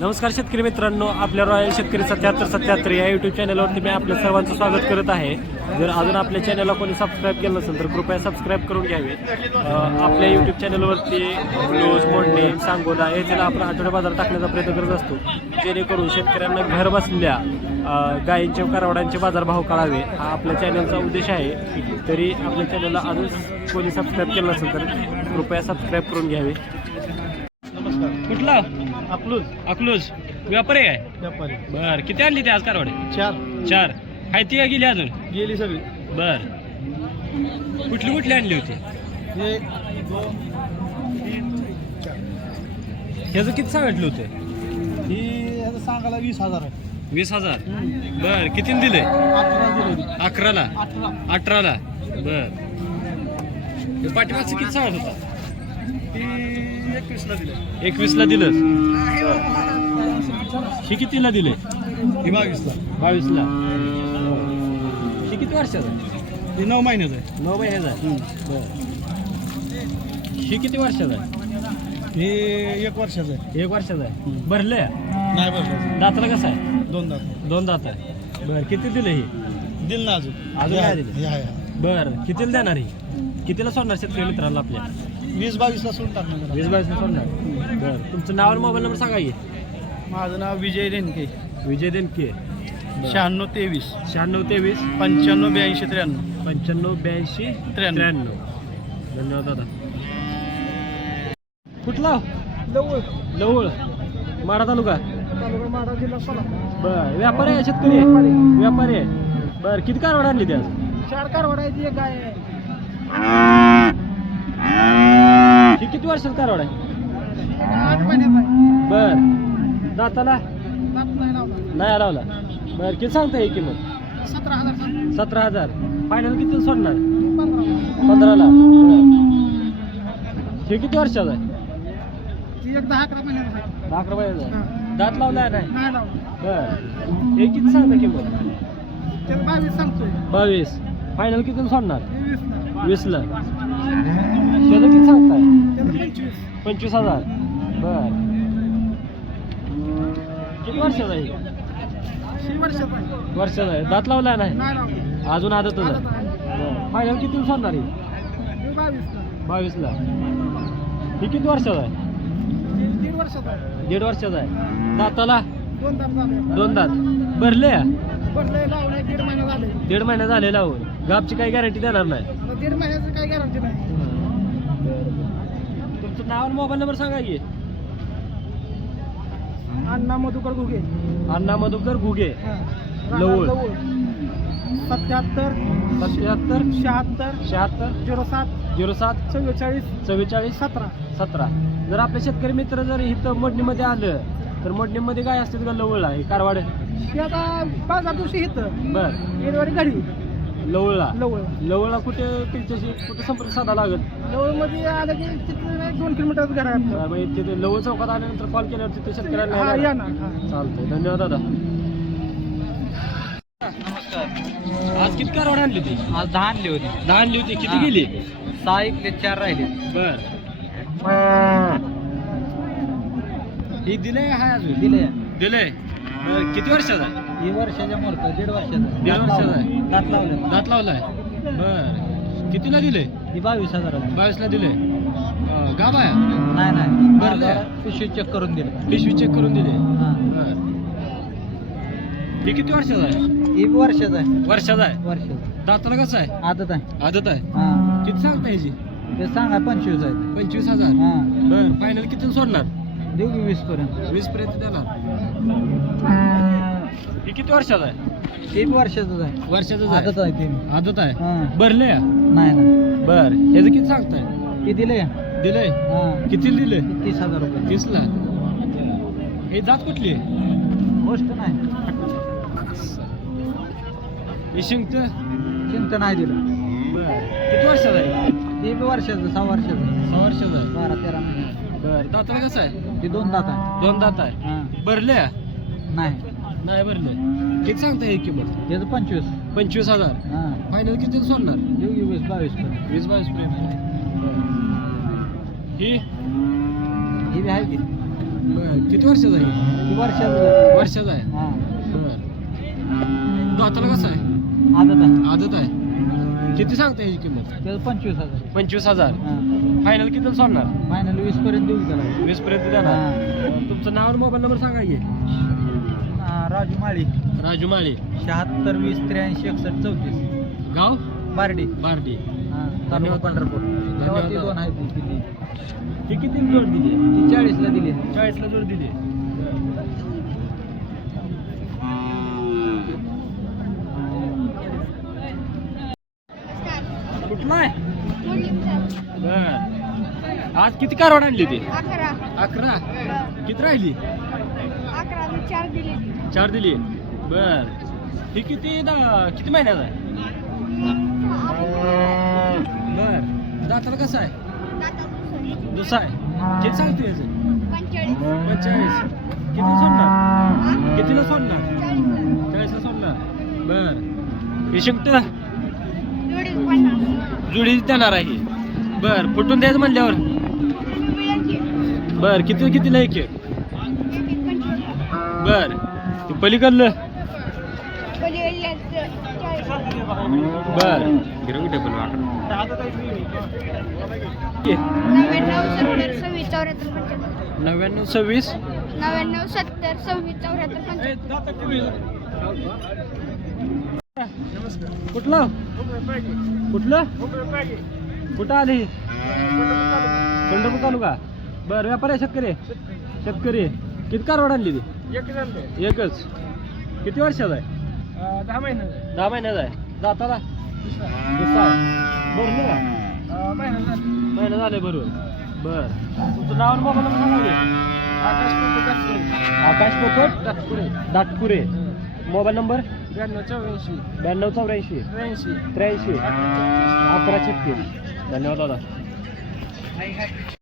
नमस्कार शेतकरी मित्रांनो, आपल्या रॉयल शेतकरी 7777 या यूट्यूब चॅनलवरती मी आपल्या सर्वांचं स्वागत करत आहे. जर अजून आपल्या चॅनलला कोणी सबस्क्राईब केलं नसेल तर कृपया सबस्क्राईब करून घ्यावे. आपल्या यूट्यूब चॅनलवरती क्लोज मोडणे सांगोला याच्याला आपण आठवडे बाजार टाकण्याचा प्रयत्न करत असतो, जेणेकरून शेतकऱ्यांना घर बसल्या गायींचे कारवड्यांचे बाजारभाव कळावे हा आपल्या चॅनलचा उद्देश आहे. तरी आपल्या चॅनलला अजून कोणी सबस्क्राईब केलं नसेल तर कृपया सबस्क्राईब करून घ्यावे. नमस्कार. कुठला? अकलूज व्यापारी आहे. व्यापारी. बर, किती आणली ते आज कारवडे? 4 हाय ती गेली अजून? गेली सगळी. बर, कुठली आणली होती? 1 2 3 4. ह्याचं किती सांगितलं होतं? ही याचं सांगायला 20,000 आहे. 20,000. बर, कितीने दिले? 11 दिली. 11ला? 18. 18ला. बर, पाठीमागचं किती सांगत होता? ती 21ला दिली. 21ला दिलं. ही कितीला दिले? ही 22ला. 22ला. ही किती वर्षाचा आहे? ही 9 महिन्याचं आहे. 9 महिन्याचा आहे. बर, ही किती वर्षाचा आहे? हे 1 वर्षाचं आहे. 1 वर्षाचा आहे. भरले? नाही बरं. दाताला कसं आहे? 2 दात. 2 दात आहे. बर, किती दिले ही? दिल ना अजून. अजून काय दिले? हे आहे. बर, कितीला देणार ही? कितीला सोडणार शेतकरी मित्रांना आपल्या? 20-22ला सोडून टाकणार त्याला. 20-22 सोडणार. बर, तुमचं नाव आणि मोबाईल नंबर सांगा की. माझं नाव विजय रेनके. विजय देनके. 96 23 96 23 95 82 93. 95 82 93. धन्यवाद दादा. कुठला? लवळ माडा तालुका. माढा जिल्हा सोलापूर. बर, व्यापारी आहे शेतकरी? व्यापारी आहे. बर, किती कारवड आणली त्या? 4 कारवड आहे. एक गाय आहे. ही किती वर्षात कारवड आहे? 8 महिन्याचा आहे. बर, दाताला दात नाही लावला. नाही लावला. बर, किती सांगता ही किंमत? 17,000 सांग. 17,000. फायनल किती सोडणार? 15. 15ला. हे किती वर्षाचा आहे? ती एक 10-11 महिन्याचा आहे. 11 महिन्याचा आहे. हा. दात लावलाय नाही? नाही लावला. बर, हे किती सांगता किंमत? त्याला 22 सांगतोय. 22. फायनल किती सोडणार? 20 ला. 20ला. त्याचं किती सांगताय? त्याला 25. 25,000. बर, किती वर्षाचा आहे? 6 वर्षाचा आहे. वर्षाचा आहे. दात लावलाय नाही? नाही लावला. अजून आदतच आहे. आदत आहे. फायनल किती सोडणार आहे? हे 22 ला. 22ला. ही किती वर्षाचा आहे? 3 वर्षाचा आहे. 1.5 वर्षाचा आहे. दाताला 2 दात झाले. 2 दात. भरले? बसले लावले 1.5 महिना झाले. 1.5 महिना झाले लावून. गाबची काही गॅरंटी देणार नाही? 1.5 महिन्याचं काही गॅरंटी नाही. तुमचं नाव आणि मोबाईल नंबर सांगा की. अण्णा मधुकर घुगे. अण्णा मधुकर घुगे. लवळ. लवळ. 77 77 76 76 07 07 44 44 17. 17. जर आपले शेतकरी मित्र जर इथं मडणीमध्ये आलं तर मडणीमध्ये काय असते का? लवळला आहे कारवाड. हे आता बाजार दिवशी इथं बर, येरवाडी गाडी लवळला. लवळ. लवळला कुठे तुमच्याशी कुठे संपर्क साधा लागत? लवळ मध्ये आलं की तिथं 2 किलोमीटरचं घर आहे आपलं. म्हणजे तिथे लवळ चौकात आल्यानंतर कॉल केल्यावर तिथे शेतकऱ्यांना हा येणार? या ना. हा. चालतंय, धन्यवाद दादा. आज किती कारवड आणली होती? आज 10 आणली होती. 10 आणली होती. किती गेली? 6 इकले 4 राहिले. बर, ही दिलंय हाय अजून? दिले. दिलंय. किती वर्षाचा आहे? ही वर्षाच्या मोरतं 1.5 वर्षाचा. 1.5 वर्षाचा आहे. दात लावले. दात लावलाय. बर, कितीला दिले? ही 22,000. 22ला दिले. गाब आहे? नाही नाही. बरं. पिशवी चेक करून दिलं. पिशवी चेक करून दिले. हा. बर, हे किती वर्षाचा आहे? ही वर्षाचा आहे. वर्षाचा आहे. वर्षाचा. दाताला कसं आहे? आदत आहे. आदत आहे. हा. किती सांगता याची? ते सांगा 25 आहे. 25,000. हा. बर, फायनल किती सोडणार? देऊ की 20 पर्यंत. 20 पर्यंत देणार. हे किती वर्षाचा आहे? 1 वर्षाचाच आहे. वर्षाचाच आदत आहे. आहे ते. आदत आहे. हा. भरले? नाही नाही. बर, ह्याचं किती सांगताय? ते दिले. दिलंय. हा. किती दिले? 30,000 रुपये. 30ला. हे जात कुठली आहे? गोष्ट नाही. हे शिंगत? चिंता नाही दिलं. बर, किती वर्षाचा आहे? ते 1 वर्षाचं 6 वर्षाचं. 6 वर्षाचा आहे. 12-13 महिने. बर, दाताला कसं आहे? ते 2 दात आहे. 2 दात आहे. हा. भरले? नाही. नाही भरले. किती सांगता ही किंमत? त्याचं 25. 25,000. हा. फायनल किती सोडणार? देऊ की 20-22 पर्यंत. 20-22 पर्यंत. ही ही बी आहे की. बर, किती वर्षाचा आहे? वर्षाचा आहे बरं दाताला कसं आहे आदत आहे किती सांगता याची किंमत 25,000 फायनल किती सोडणार फायनल 20 पर्यंत देऊ त्याला 20 पर्यंत देणार तुमचं नाव आणि मोबाईल नंबर सांगा की राजू माळी राजू माळी 76 20 83 61 34 गाव बारडी बारडी तालुका पंढरपूर धन्यवाद. ती दोन आहेत ती किती ती किती जोड दिली ती 40 ला दिली 40 ला जोड दिली कुठला आहे बर आज किती कारवाड आणली ती 11 किती राहिली 4 दिली बर ही किती महिन्याचा आहे बर दाताला कसं आहे दुसरा आहे किती सांगते याचं 45 कितीला सोडणार 40ला सोडणार बर हे शिंकट जुडी देणार आहे बर फुटून द्यायचं म्हणल्यावर बर कितीला एक आहे बर ते पलीकडलं बर गिरवी टेबल 99 26 कुठलं कुठं आली पंढरपूर तालुका बर व्यापारी आहे शेतकरी किती कारवाड आणली ती एकच किती वर्षाचा आहे 10 महिन्याचा आहे दाताला दुसरा आहे बरं का महिना झाले बरोबर बर तुमचं नाव आणि मोबाईल नंबर सांगा की. आकाश पोपट दाटपुरे मोबाईल नंबर 92 84 83 11 36 धन्यवाद दादा